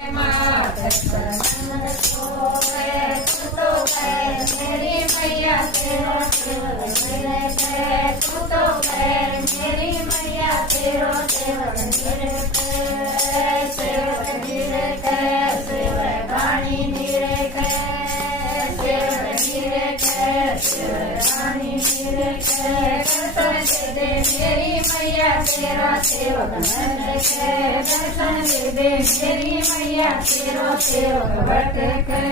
मेरी मैया तेरो सेवक मेरे पे तू तो खैर मेरी मैया तेरो सेवक मेरे पे सेवक मेरे पे सेवक रानी मेरे पे सेवक मेरे पे सेवक रानी मेरे पे दर्शन दे मेरी मैया तेरा सेवक मेरे पे दर्शन दे मेरी मैया तेरो सेवक बट के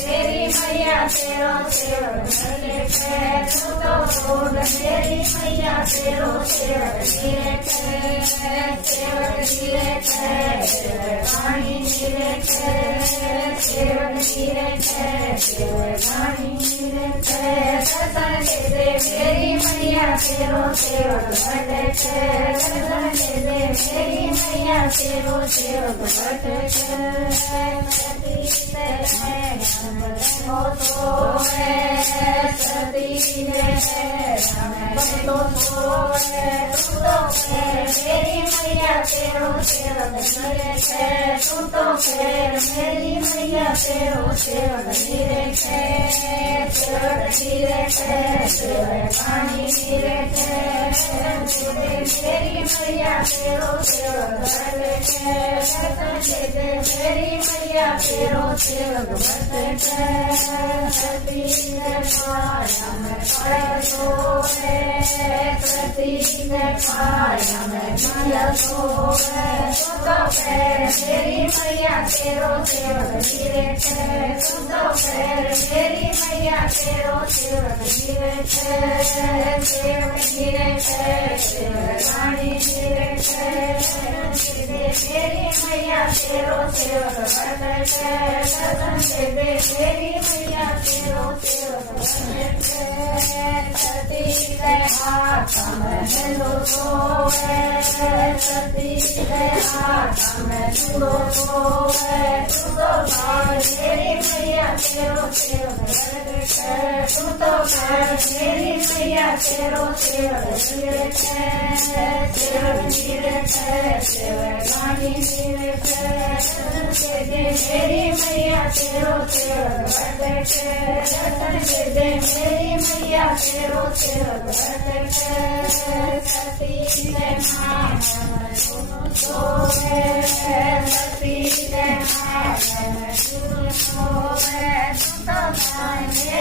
मेरी मैया तेरो सेवक मेरे पे तू तो खोल मेरी मैया तेरो सेवक मेरे पे सेवक मेरे पे सेवक रानी मेरे पे सेवक मेरे पे सेवक रानी मेरे पे दर्शन दे मेरी मैया तेरो सेवक मेरे पे दर्शन दे मेरी मैया तेरो सेवक मेरे मेरी मैया तेरो सेवक मेरे पे तू तो खैर मेरी मैया तेरो सेवक मेरे पे सेवक मेरे पे सेवक रानी मेरे पे मेरी मैया तेरो सेवक मेरे पे दर्शन दे मेरी मैया तेरो सेवक मेरे पे सती ने पाया मैं पाया तो सती ने पाया मैं पाया तो मेरी मैया तेरो सेवक मेरे पे तू तो खैर मेरी मैया तेरो सेवक मेरे पे सेवक मेरे पे सेवक रानी मेरे पे मेरी मैया तेरो सेवक मेरे पे दर्शन दे मेरी मैया तेरो सेवक मेरे पे सती के हाथ में लो सती के हाथ में लो मेरी मैया तेरो सेवक मेरे पे तू तो खैर मेरी मैया तेरो सेवक मेरे पे सेवक मेरे पे सेवक रानी मेरे पे मेरी मैया तेरो सेवक मेरे पे दर्शन दे मेरी मैया तेरो सेवक मेरे पे सती ने माया सती ने माया